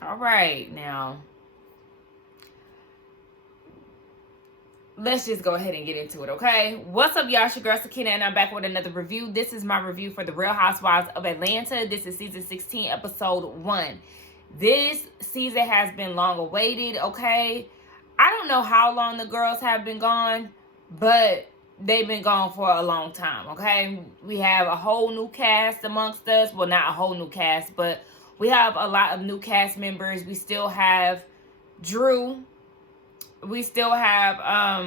All right, now let's just go ahead and get into it, okay? What's up, y'all? It's your girl Sakina, and I'm back with another review. This is my review for The Real Housewives of Atlanta. This is season 16, episode 1. This season has been long awaited, okay? I don't know how long the girls have been gone, but they've been gone for a long time, okay? We have a whole new cast amongst us. Well, not a whole new cast, but we have a lot of new cast members. We still have Drew. We still have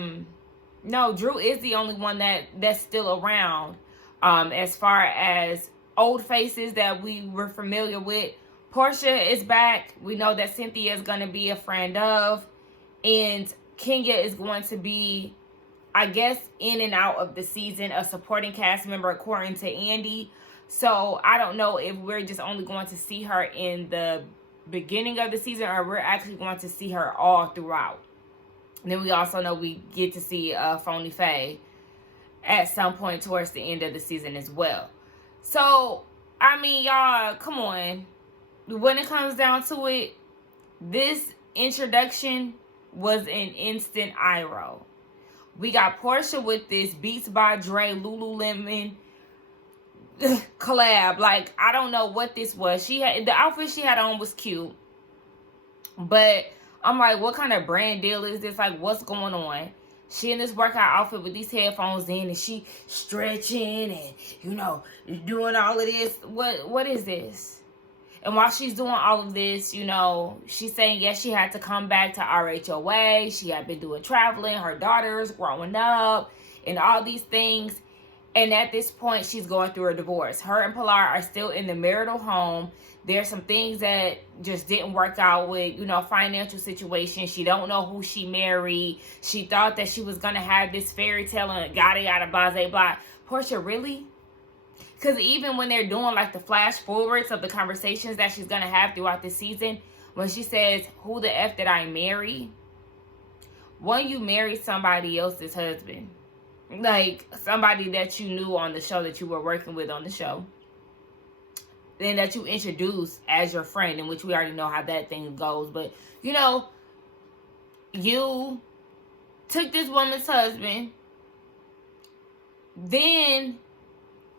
no, Drew is the only one that's still around. As far as old faces that we were familiar with, Porsha is back. We know that Cynthia is going to be a friend of, and Kenya is going to be, I guess, in and out of the season, a supporting cast member according to Andy. So I don't know if we're just only going to see her in the beginning of the season, or we're actually going to see her all throughout. And then we also know we get to see Phony Faye at some point towards the end of the season as well. So, I mean, y'all, come on. When it comes down to it, this introduction was an instant eye roll. We got Porsha with this Beats by Dre Lululemon collab. Like, I don't know what this was. The outfit she had on was cute, but I'm like, what kind of brand deal is this? Like, what's going on? She in this workout outfit with these headphones in, and she stretching and, doing all of this. What is this? And while she's doing all of this, she's saying, yes, she had to come back to RHOA. She had been doing traveling, her daughters growing up, and all these things. And at this point, she's going through a divorce. Her and Pilar are still in the marital home. There's some things that just didn't work out with, financial situation. She don't know who she married. She thought that she was going to have this fairy tale and yada, yada, blah, blah, blah. Porsha, really? Because even when they're doing, like, the flash forwards of the conversations that she's going to have throughout the season, when she says, who the F did I marry? When you married somebody else's husband, like somebody that you knew on the show, that you were working with on the show, then that you introduced as your friend, in which we already know how that thing goes. But, you took this woman's husband, then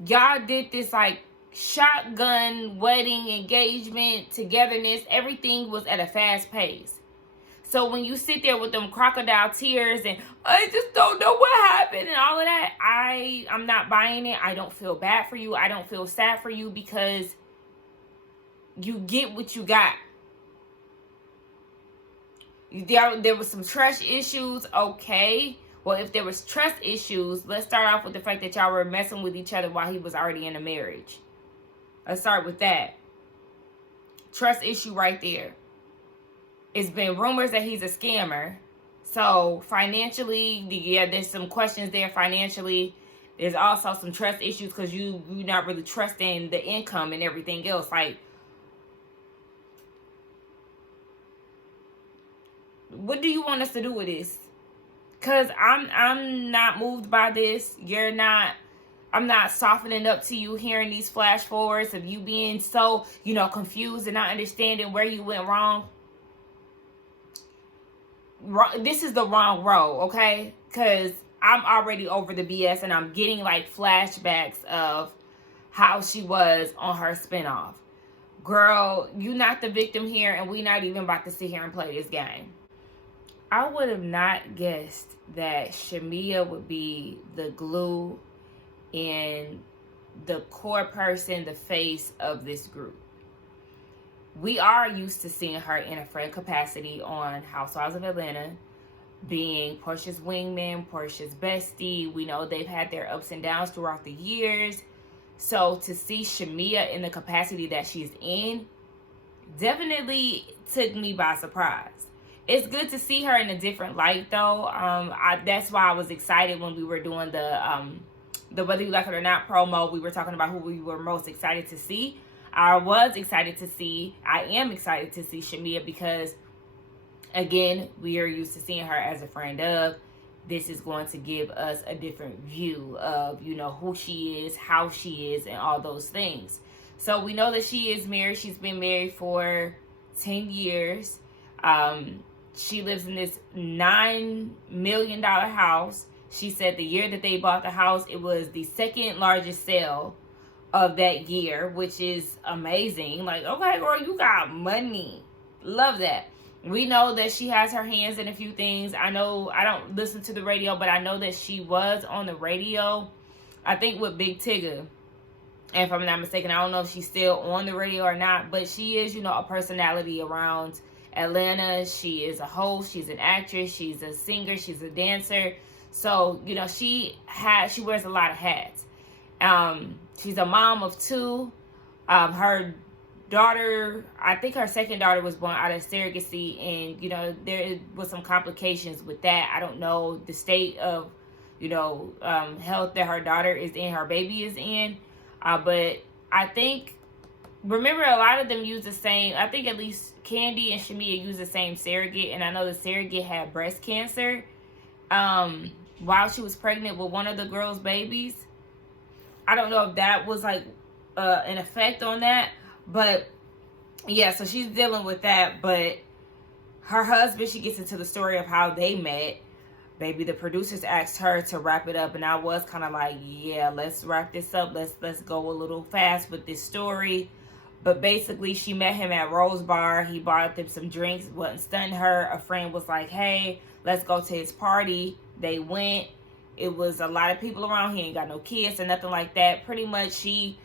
y'all did this, like, shotgun wedding, engagement, togetherness. Everything was at a fast pace. So when you sit there with them crocodile tears and I just don't know what happened and all of that, I'm not buying it. I don't feel bad for you. I don't feel sad for you, because you get what you got. There was some trust issues. Okay. Well, if there was trust issues, let's start off with the fact that y'all were messing with each other while he was already in a marriage. Let's start with that. Trust issue right there. It's been rumors that he's a scammer. So financially, there's some questions there financially. There's also some trust issues because you're not really trusting the income and everything else. Like, what do you want us to do with this? Because I'm not moved by this. You're not. I'm not softening up to you hearing these flash forwards of you being so, confused and not understanding where you went wrong. This is the wrong road, okay? Because I'm already over the BS, and I'm getting, like, flashbacks of how she was on her spinoff. Girl, you not the victim here, and we not even about to sit here and play this game. I would have not guessed that Shamia would be the glue and the core person, the face of this group. We are used to seeing her in a friend capacity on Housewives of Atlanta, being Porsha's wingman, Porsha's bestie. We know they've had their ups and downs throughout the years. So to see Shamia in the capacity that she's in definitely took me by surprise. It's good to see her in a different light, though. That's why I was excited when we were doing the Whether You Like It or Not promo. We were talking about who we were most excited to see. I am excited to see Shamia, because, again, we are used to seeing her as a friend of. This is going to give us a different view of, who she is, how she is, and all those things. So we know that she is married. She's been married for 10 years. She lives in this $9 million house. She said the year that they bought the house, it was the second largest sale of that year, which is amazing. Like, okay, girl, you got money. Love that. We know that she has her hands in a few things. I know, I don't listen to the radio, but I know that she was on the radio, I think with Big Tigger. And if I'm not mistaken, I don't know if she's still on the radio or not, but she is, you know, a personality around Atlanta. She is a host, she's an actress, she's a singer, she's a dancer. So, you know, she wears a lot of hats. She's a mom of two. Her daughter, I think her second daughter was born out of surrogacy, and, you know, there was some complications with that. I don't know the state of, you know, health that her daughter is in, her baby is in. But I think, remember, a lot of them use the same, I think at least Candy and Shamia use the same surrogate, and I know the surrogate had breast cancer while she was pregnant with one of the girl's babies. I don't know if that was like an effect on that, but yeah, so she's dealing with that. But her husband, she gets into the story of how they met. Baby, the producers asked her to wrap it up, and I was kind of like, yeah, let's wrap this up. Let's go a little fast with this story. But basically, she met him at Rose Bar. He bought them some drinks. Wouldn't stun her. A friend was like, hey, let's go to his party. They went. It was a lot of people around. He ain't got no kids or nothing like that. Pretty much, he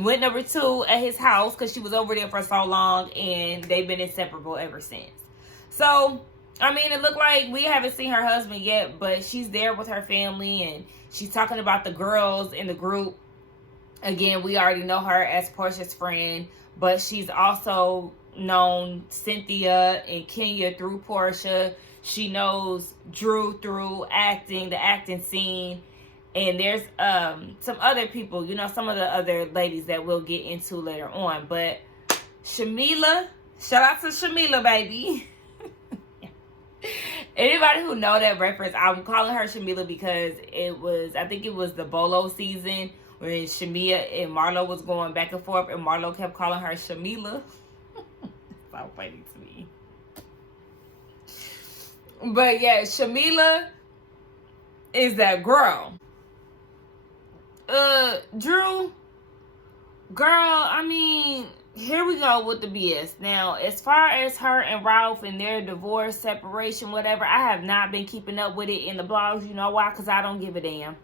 went number 2 at his house because she was over there for so long, and they've been inseparable ever since. So, I mean, it looked like we haven't seen her husband yet, but she's there with her family, and she's talking about the girls in the group. Again, we already know her as Porsha's friend, but she's also known Cynthia and Kenya through Porsha. She knows Drew through acting, the acting scene. And there's some other people, you know, some of the other ladies that we'll get into later on. But Shamila, shout out to Shamila, baby. Anybody who know that reference, I'm calling her Shamila because I think it was the Bolo season when Shamia and Marlo was going back and forth, and Marlo kept calling her Shamila. So funny to me. But yeah, Shamila is that girl. Drew, girl, I mean, here we go with the BS. Now, as far as her and Ralph and their divorce, separation, whatever, I have not been keeping up with it in the blogs. You know why? Because I don't give a damn.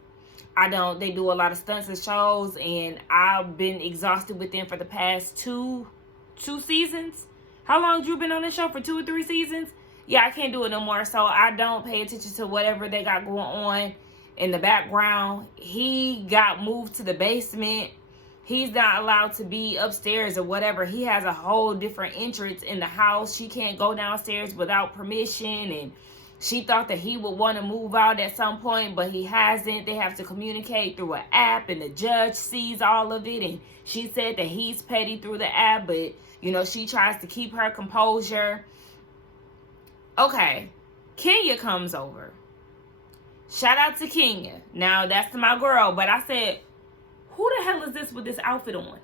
I don't. They do a lot of stunts and shows, and I've been exhausted with them for the past two seasons. How long Drew been on this show? For 2 or 3 seasons? Yeah, I can't do it no more. So I don't pay attention to whatever they got going on in the background. He got moved to the basement. He's not allowed to be upstairs or whatever. He has a whole different entrance in the house. She can't go downstairs without permission, and she thought that he would want to move out at some point, but he hasn't. They have to communicate through an app, and the judge sees all of it, and she said that he's petty through the app, but, you know, she tries to keep her composure. Okay, Kenya comes over. Shout out to Kenya. Now, that's my girl, but I said, who the hell is this with this outfit on?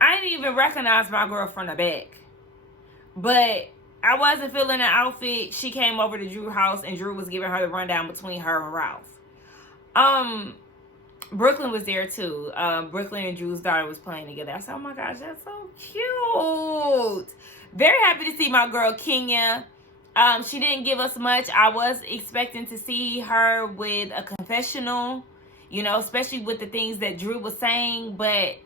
I didn't even recognize my girl from the back. But I wasn't feeling the outfit. She came over to Drew's house, and Drew was giving her the rundown between her and Ralph. Brooklyn was there too. Brooklyn and Drew's daughter was playing together. I said, oh my gosh, that's so cute. Very happy to see my girl Kenya. She didn't give us much. I was expecting to see her with a confessional, you know, especially with the things that Drew was saying, but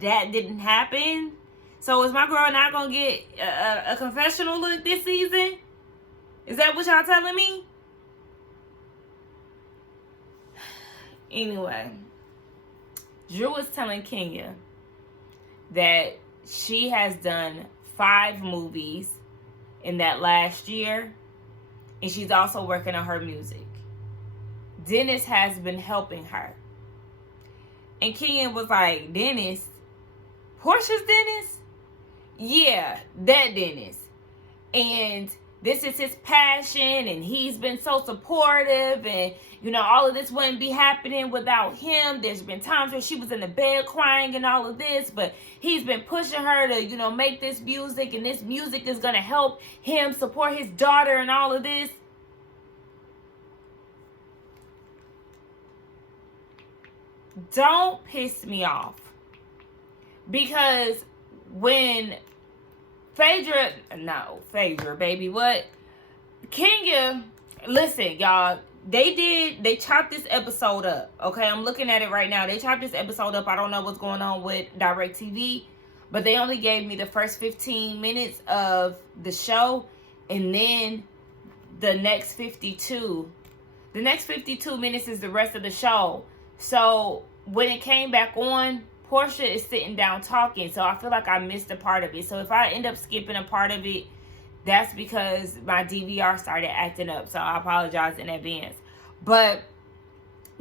that didn't happen. So is my girl not going to get a confessional look this season? Is that what y'all telling me? Anyway, Drew was telling Kenya that she has done 5 movies in that last year, and she's also working on her music. Dennis has been helping her. And Kenya was like, Dennis? Porsha's Dennis? Yeah, that Dennis. And this is his passion and he's been so supportive, and all of this wouldn't be happening without him. There's been times where she was in the bed crying and all of this, but he's been pushing her to make this music, and this music is going to help him support his daughter and all of this. Don't piss me off, because when Phaedra, baby, what? Kenya, listen, y'all, they chopped this episode up, okay? I'm looking at it right now. They chopped this episode up. I don't know what's going on with DirecTV, but they only gave me the first 15 minutes of the show, and then the next 52 minutes is the rest of the show. So when it came back on, Porsha is sitting down talking, so I feel like I missed a part of it. So if I end up skipping a part of it, that's because my DVR started acting up, so I apologize in advance. But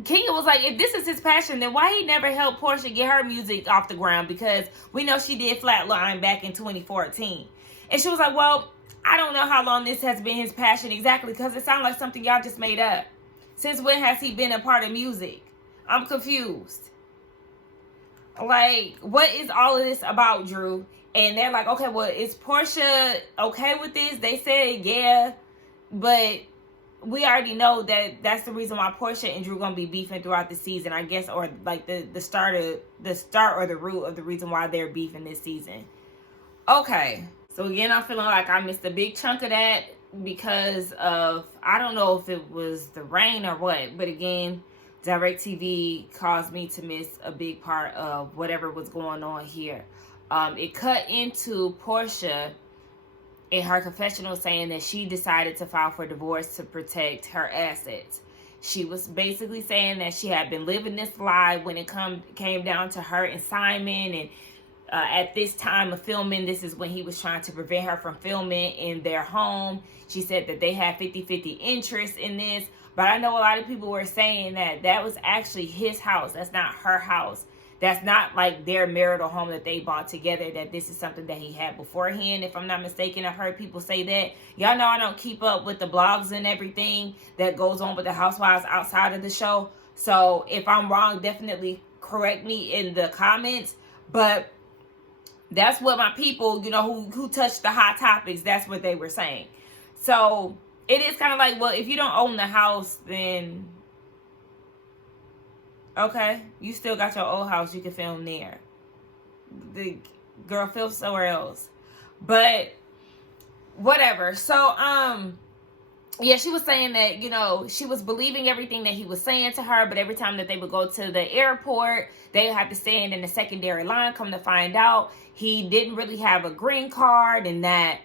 Kenya was like, if this is his passion, then why he never helped Porsha get her music off the ground? Because we know she did Flatline back in 2014. And she was like, well, I don't know how long this has been his passion exactly, because it sounds like something y'all just made up. Since when has he been a part of music? I'm confused. Like, what is all of this about, Drew? And they're like, okay, well, is Porsha okay with this? They said, yeah, but we already know that that's the reason why Porsha and Drew gonna be beefing throughout the season, I guess, or like the start or the root of the reason why they're beefing this season. Okay, so again, I'm feeling like I missed a big chunk of that because of, I don't know if it was the rain or what, but again, DirecTV caused me to miss a big part of whatever was going on here. It cut into Porsha in her confessional saying that she decided to file for divorce to protect her assets. She was basically saying that she had been living this lie when it came down to her and Simon, and at this time of filming, this is when he was trying to prevent her from filming in their home. She said that they had 50-50 interest in this, but I know a lot of people were saying that that was actually his house. That's not her house. That's not like their marital home that they bought together, that this is something that he had beforehand. If I'm not mistaken, I've heard people say that. Y'all know I don't keep up with the blogs and everything that goes on with the Housewives outside of the show. So if I'm wrong, definitely correct me in the comments. But that's what my people, who touch the hot topics, that's what they were saying. So it is kind of like, well, if you don't own the house, then okay, you still got your old house, you can film there. The girl filmed somewhere else. But whatever. So yeah, she was saying that, she was believing everything that he was saying to her, but every time that they would go to the airport, they would have to stand in the secondary line. Come to find out, he didn't really have a green card, and that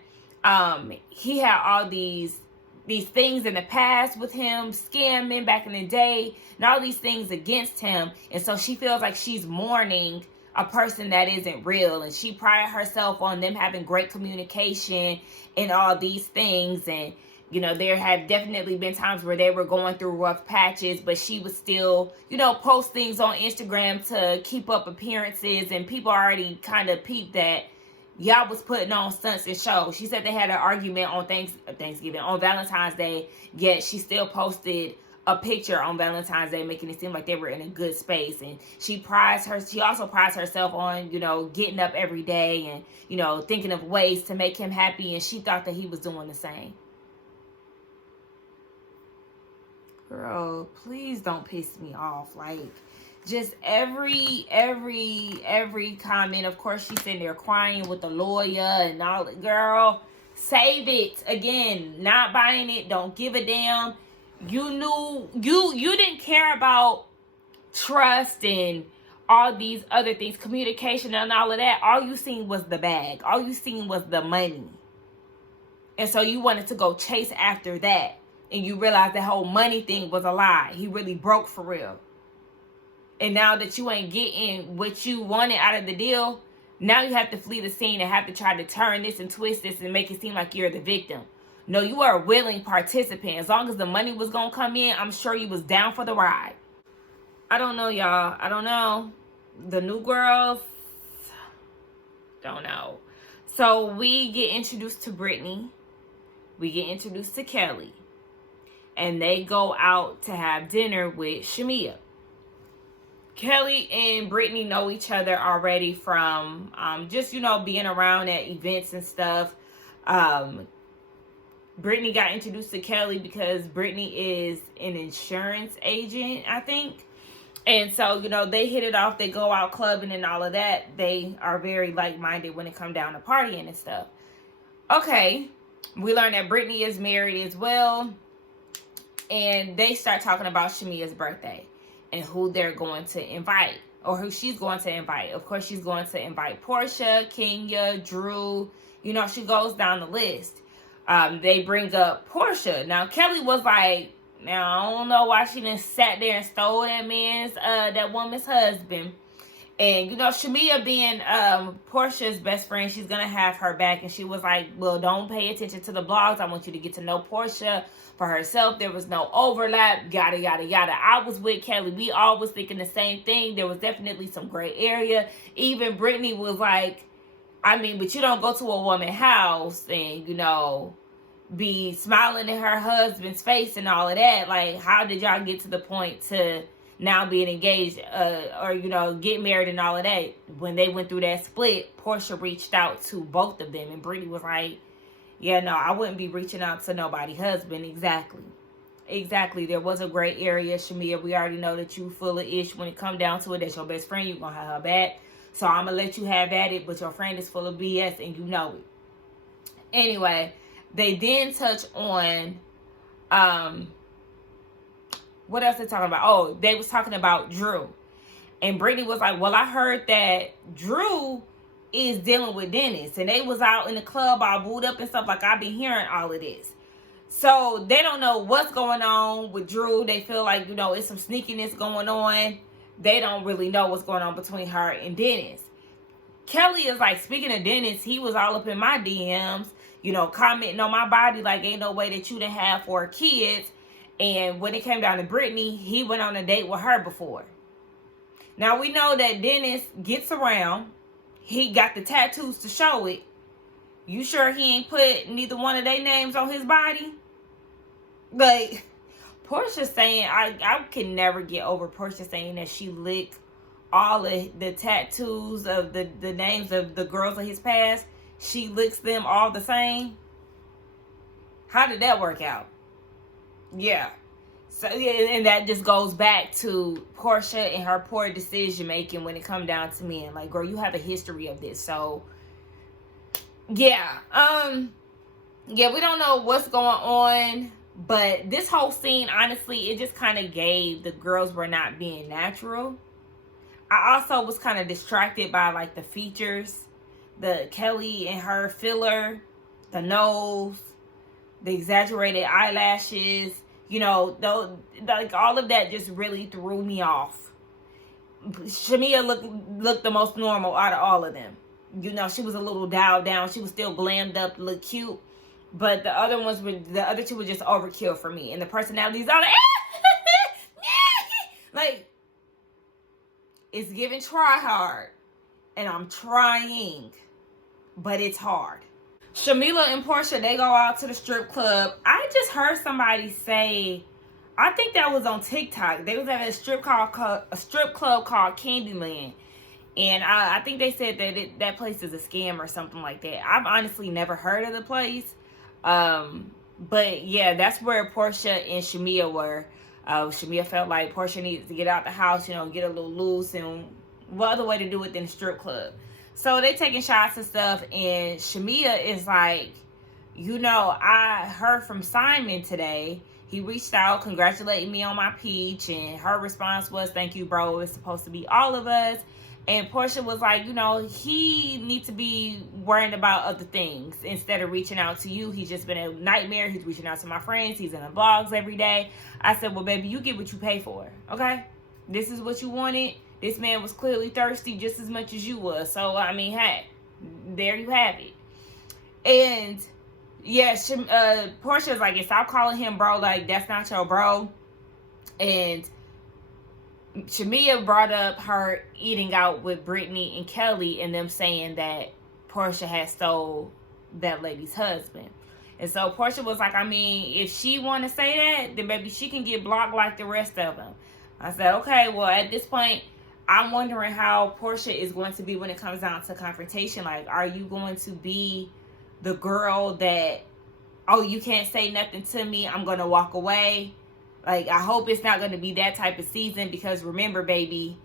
he had all these things in the past with him, scamming back in the day, and all these things against him. And so she feels like she's mourning a person that isn't real, and she prided herself on them having great communication and all these things. And there have definitely been times where they were going through rough patches, but she would still post things on Instagram to keep up appearances, and people already kind of peeped that y'all was putting on stunts and shows. She said they had an argument on Thanksgiving, on Valentine's Day, yet she still posted a picture on Valentine's Day, making it seem like they were in a good space. And she also prides herself on, getting up every day and, thinking of ways to make him happy. And she thought that he was doing the same. Girl, please don't piss me off. Like, just every comment. Of course, she's sitting there crying with the lawyer and all. Girl, save it. Again, not buying it. Don't give a damn. You knew you didn't care about trust and all these other things, communication and all of that. All you seen was the bag. All you seen was the money. And so you wanted to go chase after that. And you realized that whole money thing was a lie. He really broke for real. And now that you ain't getting what you wanted out of the deal, now you have to flee the scene and have to try to turn this and twist this and make it seem like you're the victim. No, you are a willing participant. As long as the money was going to come in, I'm sure you was down for the ride. I don't know, y'all. I don't know. The new girls, don't know. So we get introduced to Brittany. we get introduced to Kelly. And they go out to have dinner with Shamia. Kelly and Brittany know each other already from just, being around at events and stuff. Brittany got introduced to Kelly because Brittany is an insurance agent, I think. And so, they hit it off. They go out clubbing and all of that. They are very like-minded when it comes down to partying and stuff. Okay. We learn that Brittany is married as well. And they start talking about Shamia's birthday and who they're going to invite, or who she's going to invite. Of course, she's going to invite Porsha, Kenya, Drew. She goes down the list. They bring up Porsha. Now, Kelly was like, now, I don't know why she done sat there and stole that woman's husband. And, Shamia being Porsha's best friend, she's going to have her back. And she was like, well, don't pay attention to the blogs. I want you to get to know Porsha for herself. There was no overlap, yada, yada, yada. I was with Kelly. We all was thinking the same thing. There was definitely some gray area. Even Brittany was like, but you don't go to a woman's house and, be smiling in her husband's face and all of that. Like, how did y'all get to the point to now being engaged or get married and all of that? When they went through that split, Porsha reached out to both of them, and Brittany was like, yeah, no, I wouldn't be reaching out to nobody's husband. Exactly. There was a gray area. Shamia, we already know that you full of ish. When it come down to it, that's your best friend. You're going to have her back. So I'm going to let you have at it, but your friend is full of BS and you know it. Anyway, they then touch on, what else they talking about? Oh, they was talking about Drew. And Brittany was like, well, I heard that Drew is dealing with Dennis. And they was out in the club all booed up and stuff. Like, I've been hearing all of this. So they don't know what's going on with Drew. They feel like, it's some sneakiness going on. They don't really know what's going on between her and Dennis. Kelly is like, speaking of Dennis, he was all up in my DMs, commenting on my body like, ain't no way that you didn't have 4 kids. And when it came down to Brittany, he went on a date with her before. Now, we know that Dennis gets around. He got the tattoos to show it. You sure he ain't put neither one of their names on his body? Like, Porsha saying, I can never get over Porsha saying that she licked all of the tattoos of the names of the girls of his past. She licks them all the same. How did that work out? Yeah. So, and that just goes back to Porsha and her poor decision making when it comes down to men. Like, girl, you have a history of this. So, yeah. We don't know what's going on. But this whole scene, honestly, it just kind of gave the girls were not being natural. I also was kind of distracted by, like, the features. The Kelly and her filler. The nose. The exaggerated eyelashes. Like, all of that just really threw me off. Shamia looked the most normal out of all of them. She was a little dialed down. She was still glammed up, look cute. But the other two were just overkill for me. And the personalities all like, it's giving try hard. And I'm trying. But it's hard. Shamila and Porsha, they go out to the strip club. I just heard somebody say, I think that was on TikTok. They was at a strip club called Candyland. And I think they said that that place is a scam or something like that. I've honestly never heard of the place. But yeah, that's where Porsha and Shamia were. Shamia felt like Porsha needed to get out the house, get a little loose. And what other way to do it than the strip club? So they taking shots and stuff, and Shamia is like, I heard from Simon today. He reached out, congratulating me on my peach, and her response was, thank you, bro. It's supposed to be all of us. And Porsha was like, he needs to be worrying about other things instead of reaching out to you. He's just been a nightmare. He's reaching out to my friends. He's in the blogs every day. I said, well, baby, you get what you pay for, okay? This is what you wanted. This man was clearly thirsty just as much as you was. So, hey, there you have it. And, yeah, Portia's like, stop calling him bro. Like, that's not your bro. And Shamia brought up her eating out with Brittany and Kelly and them saying that Porsha had stole that lady's husband. And so Porsha was like, I mean, if she want to say that, then maybe she can get blocked like the rest of them. I said, okay, well, at this point, I'm wondering how Porsha is going to be when it comes down to confrontation. Like, are you going to be the girl that, oh, you can't say nothing to me, I'm going to walk away? Like, I hope it's not going to be that type of season, because remember, baby,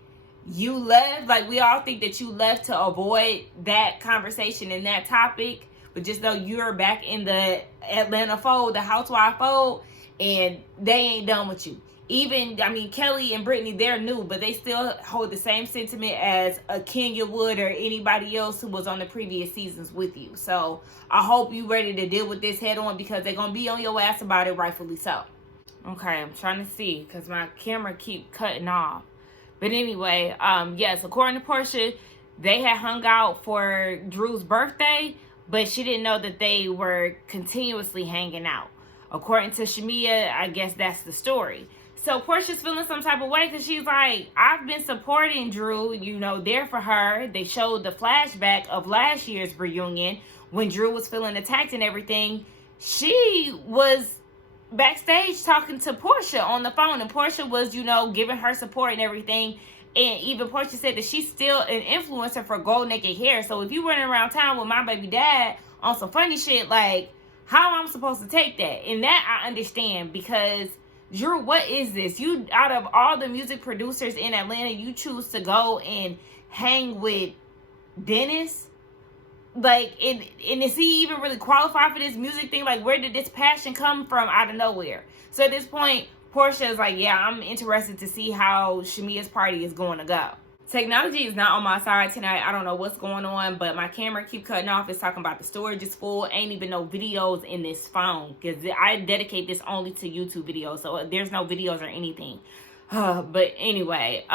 you left, like, we all think that you left to avoid that conversation and that topic, but just know you're back in the Atlanta fold, the housewife fold, and they ain't done with you. Even, I mean, Kelly and Brittany, they're new, but they still hold the same sentiment as a Kenya would or anybody else who was on the previous seasons with you. So I hope you ready to deal with this head on, because they're going to be on your ass about it, rightfully so. Okay, I'm trying to see because my camera keep cutting off. But anyway, yes, according to Porsha, they had hung out for Drew's birthday, but she didn't know that they were continuously hanging out. According to Shamia, I guess that's the story. So Porsha's feeling some type of way because she's like, I've been supporting Drew, you know, there for her. They showed the flashback of last year's reunion when Drew was feeling attacked and everything. She was backstage talking to Porsha on the phone, and Porsha was, you know, giving her support and everything. And even Porsha said that she's still an influencer for Gold Naked Hair. So if you running around town with my baby dad on some funny shit, like, how am I supposed to take that? And that I understand, because Drew, what is this? You, out of all the music producers in Atlanta, you choose to go and hang with Dennis? Like, and is he even really qualified for this music thing? Like, where did this passion come from out of nowhere? So at this point, Porsha is like, yeah, I'm interested to see how Shamia's party is going to go. Technology is not on my side tonight. I don't know what's going on, but my camera keep cutting off. It's talking about the storage is full. Ain't even no videos in this phone, because I dedicate this only to YouTube videos, so there's no videos or anything. But anyway,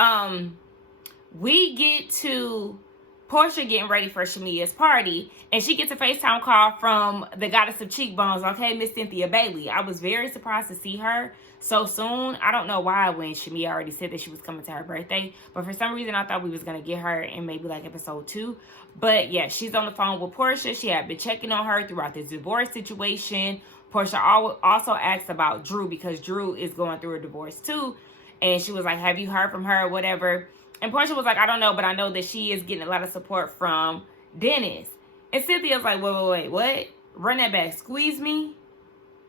we get to Porsha getting ready for Shamia's party, and she gets a FaceTime call from the goddess of cheekbones, okay, Miss Cynthia Bailey. I was very surprised to see her so soon. I don't know why, when Shamia already said that she was coming to her birthday, but for some reason I thought we was going to get her in maybe like episode 2. But yeah, she's on the phone with Porsha. She had been checking on her throughout this divorce situation. Porsha also asked about Drew, because Drew is going through a divorce too, and she was like, have you heard from her or whatever? And Porsha was like, I don't know, but I know that she is getting a lot of support from Dennis. And Cynthia's like, wait, what? Run that back. Squeeze me?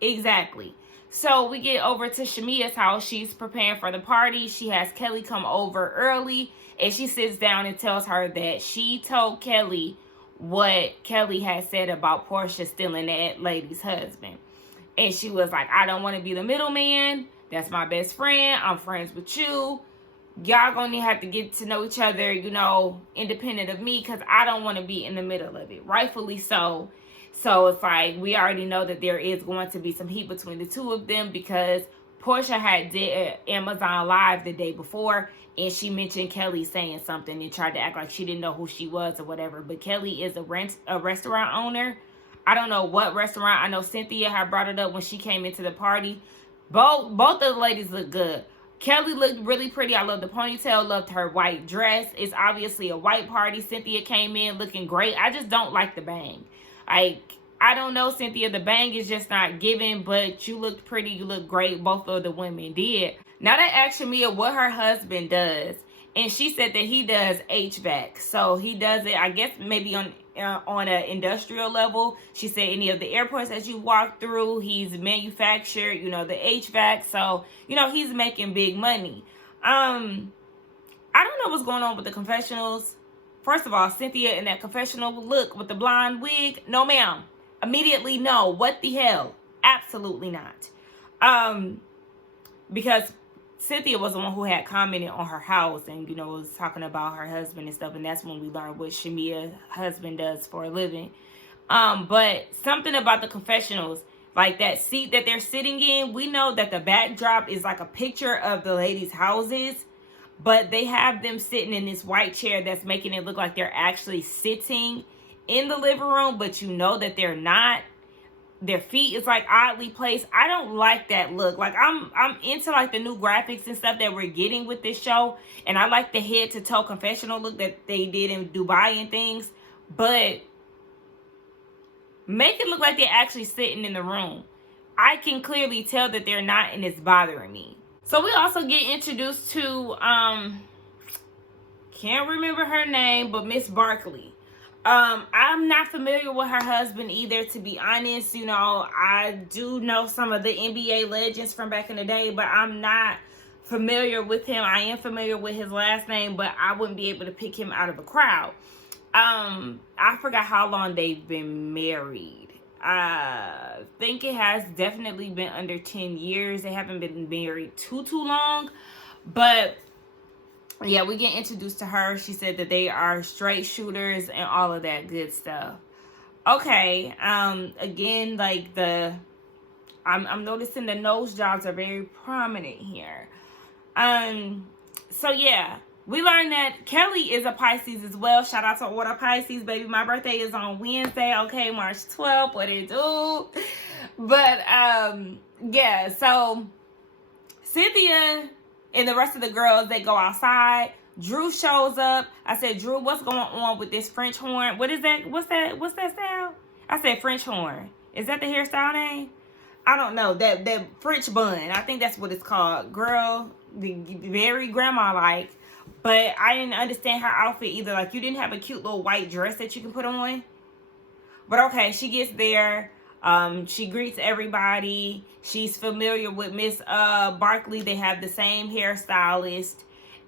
Exactly. So we get over to Shamia's house. She's preparing for the party. She has Kelly come over early, and she sits down and tells her that she told Kelly what Kelly had said about Porsha stealing that lady's husband. And she was like, I don't want to be the middleman. That's my best friend. I'm friends with you. Y'all gonna have to get to know each other, you know, independent of me, because I don't want to be in the middle of it. Rightfully so. So it's like, we already know that there is going to be some heat between the two of them, because Porsha had did Amazon Live the day before, and she mentioned Kelly saying something and tried to act like she didn't know who she was or whatever. But Kelly is a restaurant owner. I don't know what restaurant. I know Cynthia had brought it up when she came into the party. Both of the ladies look good. Kelly looked really pretty. I love the ponytail. Loved her white dress. It's obviously a white party. Cynthia came in looking great. I just don't like the bang. Like, I don't know, Cynthia. The bang is just not giving, but you looked pretty. You look great. Both of the women did. Now they asked Shamia what her husband does, and she said that he does HVAC. So he does it, I guess, maybe on an industrial level. She said any of the airports that you walk through, he's manufactured, you know, the HVAC. So, you know, he's making big money. I don't know what's going on with the confessionals. First of all, Cynthia in that confessional look with the blonde wig. No, ma'am. Immediately, no. What the hell? Absolutely not. Because Cynthia was the one who had commented on her house and, you know, was talking about her husband and stuff. And that's when we learned what Shamia's husband does for a living. But something about the confessionals, like that seat that they're sitting in, we know that the backdrop is like a picture of the ladies' houses. But they have them sitting in this white chair that's making it look like they're actually sitting in the living room. But you know that they're not. Their feet is like oddly placed. I don't like that look. Like, I'm into like the new graphics and stuff that we're getting with this show, and I like the head to toe confessional look that they did in Dubai and things. But Make it look like they're actually sitting in the room. I can clearly tell that they're not, and it's bothering me. So we also get introduced to, can't remember her name, but Miss Barkley. I'm not familiar with her husband either, to be honest. You know, I do know some of the NBA legends from back in the day, but I'm not familiar with him. I am familiar with his last name, but I wouldn't be able to pick him out of a crowd. I forgot how long they've been married. I think it has definitely been under 10 years. They haven't been married too long, but yeah, we get introduced to her. She said that they are straight shooters and all of that good stuff. Okay, again, like I'm noticing the nose jobs are very prominent here. So yeah, we learned that Kelly is a Pisces as well. Shout out to all the Pisces, baby. My birthday is on Wednesday, okay, March 12th. What it do? But yeah, so Cynthia and the rest of the girls, they go outside. Drew shows up. I said, Drew, what's going on with this French horn? What is that? What's that style? I said French horn. Is that the hairstyle name? I don't know. That French bun. I think that's what it's called. Girl, very grandma-like. But I didn't understand her outfit either. Like, you didn't have a cute little white dress that you can put on. But okay, she gets there. She greets everybody. She's familiar with Miss Barkley. They have the same hairstylist,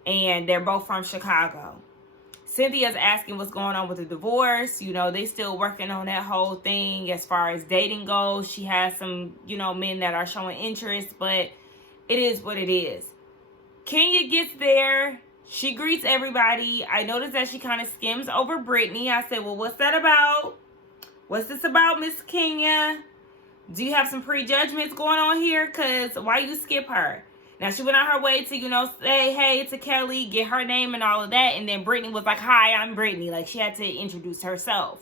and they're both from Chicago. Cynthia's asking what's going on with the divorce. You know, they still working on that whole thing as far as dating goes. She has some, you know, men that are showing interest, but it is what it is. Kenya gets there. She greets everybody. I noticed that she kind of skims over Brittany. I said, well, what's that about? What's this about, Miss Kenya? Do you have some prejudgments going on here? Because why you skip her? Now, she went on her way to, you know, say hey to Kelly, get her name and all of that. And then Brittany was like, hi, I'm Brittany. Like, she had to introduce herself.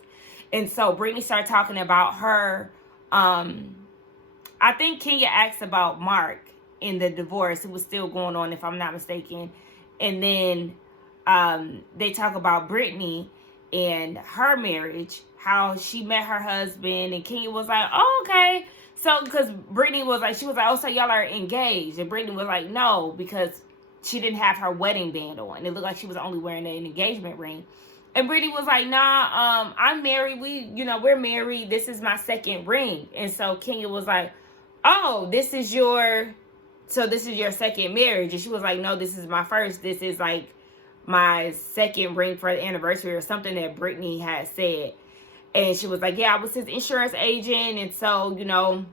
And so Brittany started talking about her. I think Kenya asked about Mark in the divorce. It was still going on, if I'm not mistaken. And then they talk about Brittany and her marriage, how she met her husband, and Kenya was like, oh, okay. So, because Brittany was like, she was like, oh, so y'all are engaged. And Brittany was like, no, because she didn't have her wedding band on. It looked like she was only wearing an engagement ring. And Brittany was like, nah, I'm married. We're married. This is my second ring. And so Kenya was like, oh, this is your second marriage. And she was like, no, this is my first. This is like my second ring for the anniversary, or something that Brittany had said. And she was like, yeah, I was his insurance agent. And so, you know,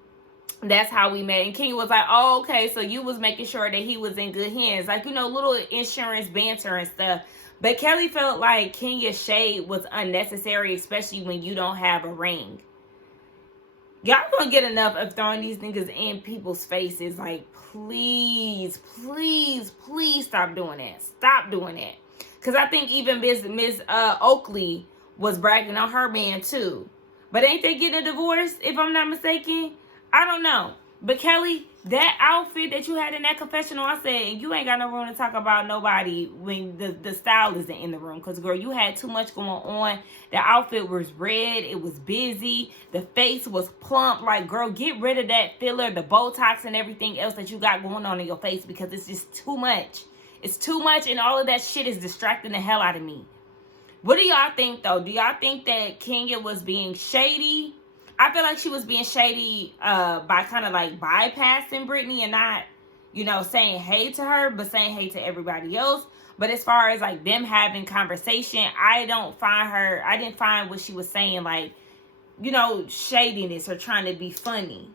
that's how we met. And Kenya was like, oh, okay. So you was making sure that he was in good hands. Like, you know, little insurance banter and stuff. But Kelly felt like Kenya's shade was unnecessary, especially when you don't have a ring. Y'all gonna get enough of throwing these niggas in people's faces. Like, please, please, please stop doing that. Stop doing that. Because I think even Miss Oakley was bragging on her man too. But ain't they getting a divorce, if I'm not mistaken? I don't know. But Kelly, that outfit that you had in that confessional, I said, you ain't got no room to talk about nobody when the style isn't in the room. Because, girl, you had too much going on. The outfit was red. It was busy. The face was plump. Like, girl, get rid of that filler, the Botox, and everything else that you got going on in your face, because it's just too much. It's too much, and all of that shit is distracting the hell out of me. What do y'all think, though? Do y'all think that Kenya was being shady? I feel like she was being shady by kind of like bypassing Brittany and not, you know, saying hey to her, but saying hey to everybody else. But as far as like them having conversation, I didn't find what she was saying like, you know, shadiness or trying to be funny.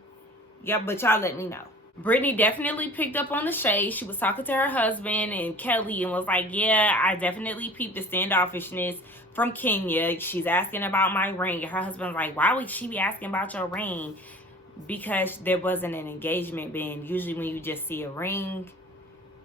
Yeah, but y'all let me know. Brittany definitely picked up on the shade. She was talking to her husband and Kelly and was like, yeah, I definitely peeped the standoffishness from Kenya. She's asking about my ring. And her husband's like, why would she be asking about your ring? Because there wasn't an engagement band. Usually when you just see a ring,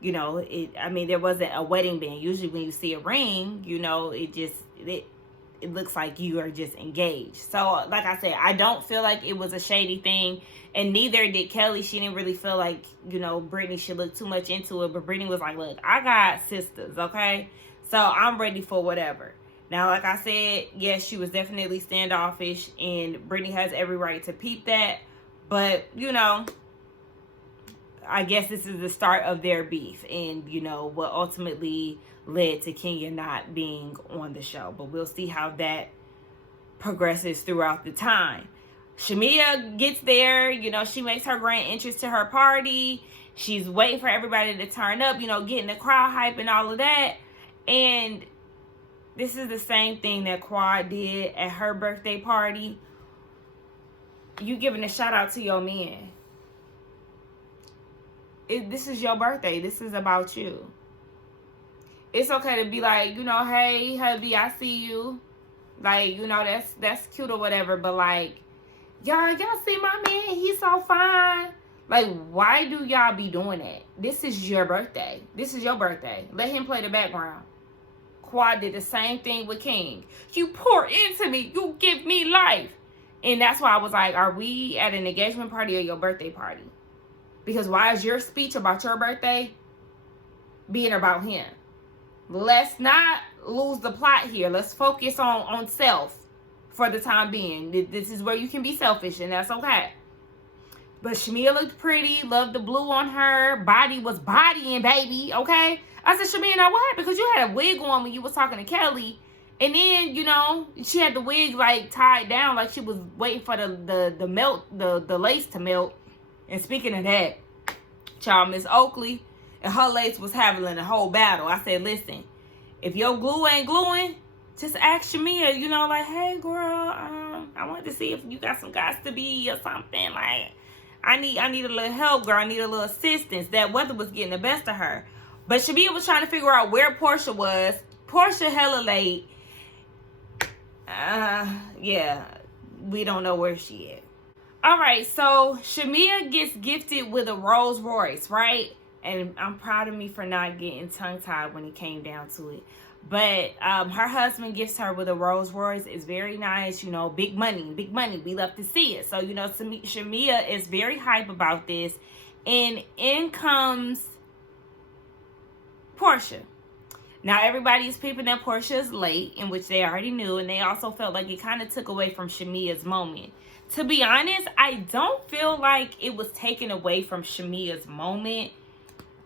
you know, there wasn't a wedding band. Usually when you see a ring, you know, it looks like you are just engaged. So, like I said, I don't feel like it was a shady thing. And neither did Kelly. She didn't really feel like, you know, Brittany should look too much into it. But Brittany was like, look, I got sisters, okay? So, I'm ready for whatever. Now, like I said, yes, she was definitely standoffish, and Brittany has every right to peep that. But, you know, I guess this is the start of their beef, and, you know, what ultimately led to Kenya not being on the show. But we'll see how that progresses throughout the time. Shamia gets there, you know, she makes her grand entrance to her party. She's waiting for everybody to turn up, you know, getting the crowd hype and all of that. And this is the same thing that Quad did at her birthday party. You giving a shout out to your man. This is your birthday. This is about you. It's okay to be like, you know, hey, hubby, I see you. Like, you know, that's cute or whatever. But, like, y'all see my man? He's so fine. Like, why do y'all be doing that? This is your birthday. This is your birthday. Let him play the background. Quad did the same thing with King. You pour into me. You give me life. And that's why I was like, are we at an engagement party or your birthday party? Because why is your speech about your birthday being about him? Let's not lose the plot here. Let's focus on self for the time being. This is where you can be selfish, and that's okay. But Shamia looked pretty. Loved the blue on her. Body was bodying, baby. Okay? I said, Shamia, now what happened? Because you had a wig on when you was talking to Kelly. And then, you know, she had the wig, like, tied down like she was waiting for the lace to melt. And speaking of that, child, Miss Oakley and her lace was having a whole battle. I said, listen, if your glue ain't gluing, just ask Shamia, you know, like, hey, girl, I wanted to see if you got some guys to be or something. Like, I need a little help, girl. I need a little assistance. That weather was getting the best of her. But Shamia was trying to figure out where Porsha was. Porsha hella late. Yeah, we don't know where she is. All right, so Shamia gets gifted with a Rolls Royce, right? And I'm proud of me for not getting tongue-tied when it came down to it. But her husband gifts her with a Rolls Royce. It's very nice, you know, big money, big money. We love to see it. So, you know, Shamia is very hype about this. And in comes Porsha. Now, everybody's peeping that Porsha is late, in which they already knew. And they also felt like it kind of took away from Shamia's moment. To be honest, I don't feel like it was taken away from Shamia's moment.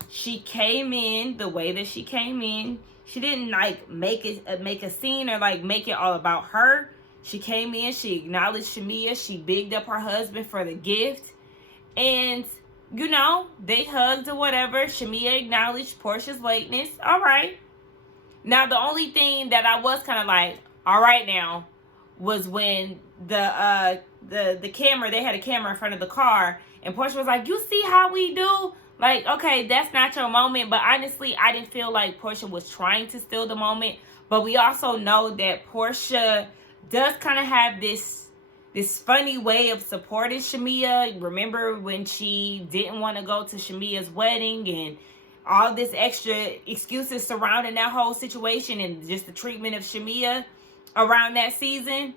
She came in the way that she came in. She didn't like make a scene or like make it all about her. She came in, she acknowledged Shamia, she bigged up her husband for the gift. And, you know, they hugged or whatever. Shamia acknowledged Porsha's lateness. All right. Now, the only thing that I was kind of like, all right now, was when the camera, they had a camera in front of the car, and Porsha was like, you see how we do? Like, okay, that's not your moment. But honestly, I didn't feel like Porsha was trying to steal the moment. But we also know that Porsha does kind of have this funny way of supporting Shamia. Remember when she didn't want to go to Shamia's wedding and all this extra excuses surrounding that whole situation and just the treatment of Shamia around that season?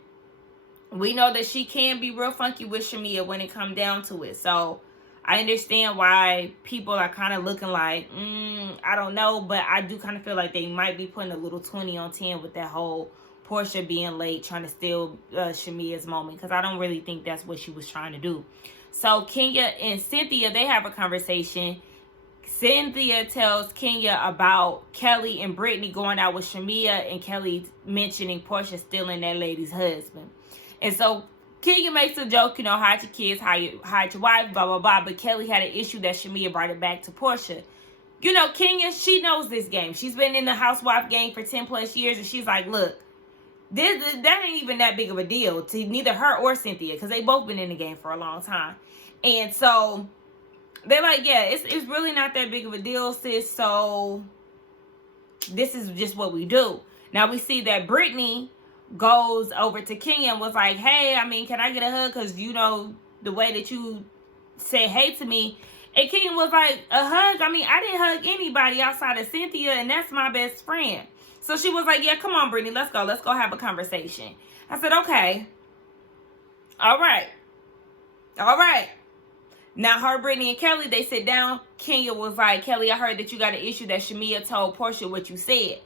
We know that she can be real funky with Shamia when it comes down to it. So I understand why people are kind of looking like, I don't know. But I do kind of feel like they might be putting a little 20 on 10 with that whole Porsha being late, trying to steal Shamia's moment. Because I don't really think that's what she was trying to do. So Kenya and Cynthia, they have a conversation. Cynthia tells Kenya about Kelly and Brittany going out with Shamia, and Kelly mentioning Porsha stealing that lady's husband. And so Kenya makes a joke, you know, hide your kids, hide your wife, blah, blah, blah. But Kelly had an issue that Shamia brought it back to Porsha. You know, Kenya, she knows this game. She's been in the housewife game for 10 plus years. And she's like, look, that ain't even that big of a deal to neither her or Cynthia, because they both been in the game for a long time. And so they're like, yeah, it's really not that big of a deal, sis. So this is just what we do. Now we see that Brittany goes over to Kenya and was like, hey, I mean, can I get a hug? Because, you know, the way that you said hey to me. And Kenya was like, a hug? I mean, I didn't hug anybody outside of Cynthia, and that's my best friend. So she was like, yeah, come on, Brittany, let's go. Let's go have a conversation. I said, okay. All right. Now, her, Brittany, and Kelly, they sit down. Kenya was like, Kelly, I heard that you got an issue that Shamia told Porsha what you said.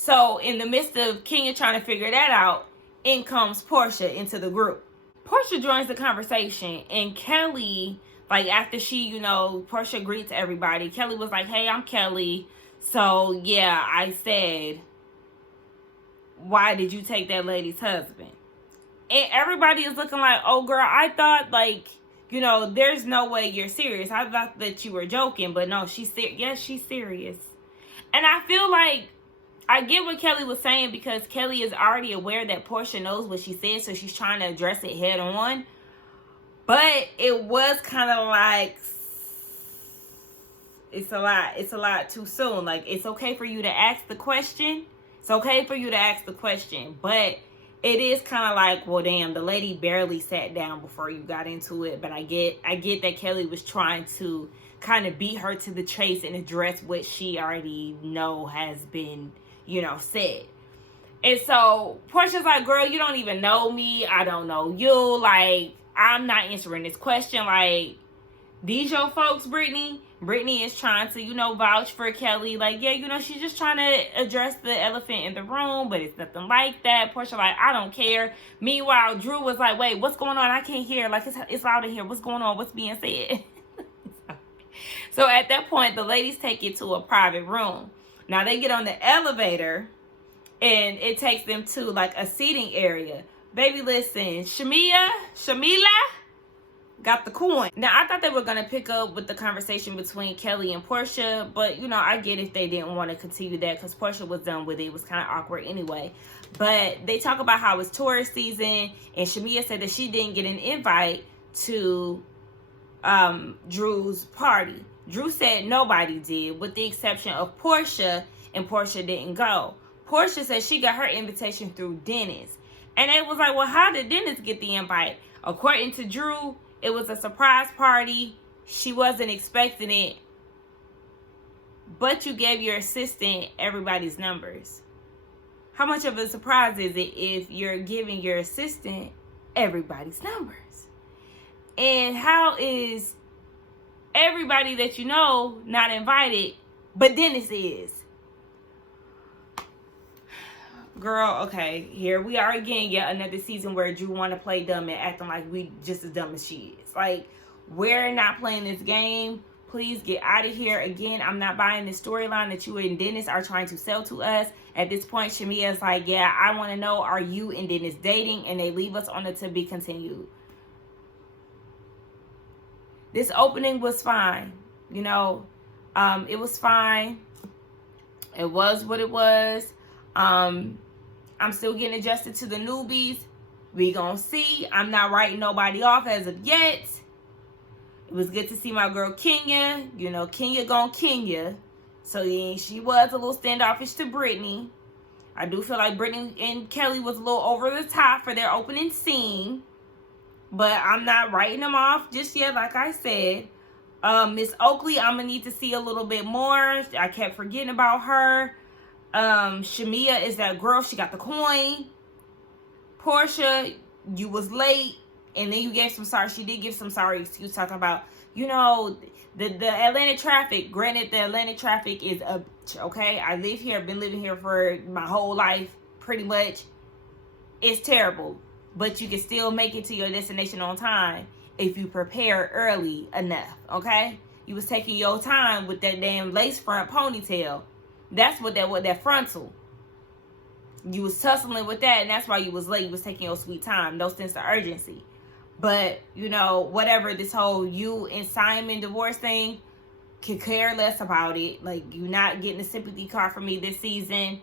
So in the midst of Kenya trying to figure that out, in comes Porsha into the group. Porsha joins the conversation, and Kelly, like after she, Porsha greets everybody, Kelly was like, hey, I'm Kelly. So yeah, I said, why did you take that lady's husband? And everybody is looking like, oh girl, I thought there's no way you're serious. I thought that you were joking, but no, she's serious. Yes, she's serious. And I feel like I get what Kelly was saying, because Kelly is already aware that Porsha knows what she said, so she's trying to address it head on. But it was kind of like, it's a lot too soon. Like, it's okay for you to ask the question. It's okay for you to ask the question, but it is kind of like, well, damn, the lady barely sat down before you got into it. But I get that Kelly was trying to kind of beat her to the chase and address what she already know has been, said. And so Porsha's like, girl, you don't even know me. I don't know you. Like, I'm not answering this question. Like, these your folks, Brittany? Brittany is trying to, vouch for Kelly. Like, yeah, she's just trying to address the elephant in the room, but it's nothing like that. Porsha like, I don't care. Meanwhile, Drew was like, wait, what's going on? I can't hear. Like, it's loud in here. What's going on? What's being said? So at that point, the ladies take it to a private room. Now they get on the elevator, and it takes them to like a seating area. Baby, listen, Shamia got the coin. Now, I thought they were going to pick up with the conversation between Kelly and Porsha, but, I get if they didn't want to continue that, because Porsha was done with it. It was kind of awkward anyway. But they talk about how it's tourist season, and Shamia said that she didn't get an invite to Drew's party. Drew said nobody did, with the exception of Porsha, and Porsha didn't go. Porsha said she got her invitation through Dennis. And it was like, well, how did Dennis get the invite? According to Drew, it was a surprise party. She wasn't expecting it. But you gave your assistant everybody's numbers. How much of a surprise is it if you're giving your assistant everybody's numbers? And how is everybody that you know not invited, but Dennis is? Girl, okay, here we are again, yet another season where Drew want to play dumb and acting like we just as dumb as she is. Like, we're not playing this game. Please get out of here. Again, I'm not buying this storyline that you and Dennis are trying to sell to us. At this point, Shamia is like, yeah, I want to know, are you and Dennis dating? And they leave us on the to be continued. This opening was fine. It was fine. It was what it was. I'm still getting adjusted to the newbies. We gonna see. I'm not writing nobody off as of yet. It was good to see my girl Kenya. Kenya gonna Kenya. So yeah, she was a little standoffish to Brittany. I do feel like Brittany and Kelly was a little over the top for their opening scene. But I'm not writing them off just yet, like I said. Miss Oakley, I'm gonna need to see a little bit more. I kept forgetting about her. Shamia is that girl. She got the coin. Porsha, you was late, and then you gave some sorry. She did give some sorry excuse, talking about the Atlanta traffic. Granted, the Atlanta traffic is okay. I live here. I've been living here for my whole life, pretty much. It's terrible, but you can still make it to your destination on time if you prepare early enough. Okay, you was taking your time with that damn lace front ponytail. That's what that frontal. You was tussling with that, and that's why you was late. You was taking your sweet time. No sense of urgency. But, whatever, this whole you and Simon divorce thing, could care less about it. Like, you're not getting a sympathy card from me this season.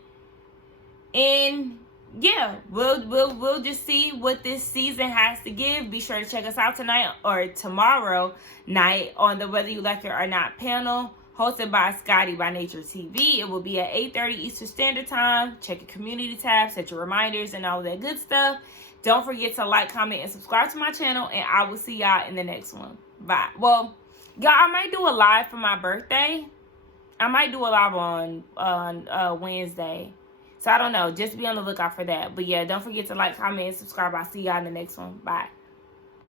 And, yeah, we'll just see what this season has to give. Be sure to check us out tonight or tomorrow night on the Whether You Like It or Not panel, hosted by Scotty by Nature TV. It will be at 8:30 Eastern Standard Time. Check your community tab, set your reminders, and all that good stuff. Don't forget to like, comment, and subscribe to my channel, and I will see y'all in the next one. Bye. Well, y'all, I might do a live for my birthday. I might do a live on Wednesday. So I don't know. Just be on the lookout for that. But yeah, don't forget to like, comment, and subscribe. I'll see y'all in the next one. Bye.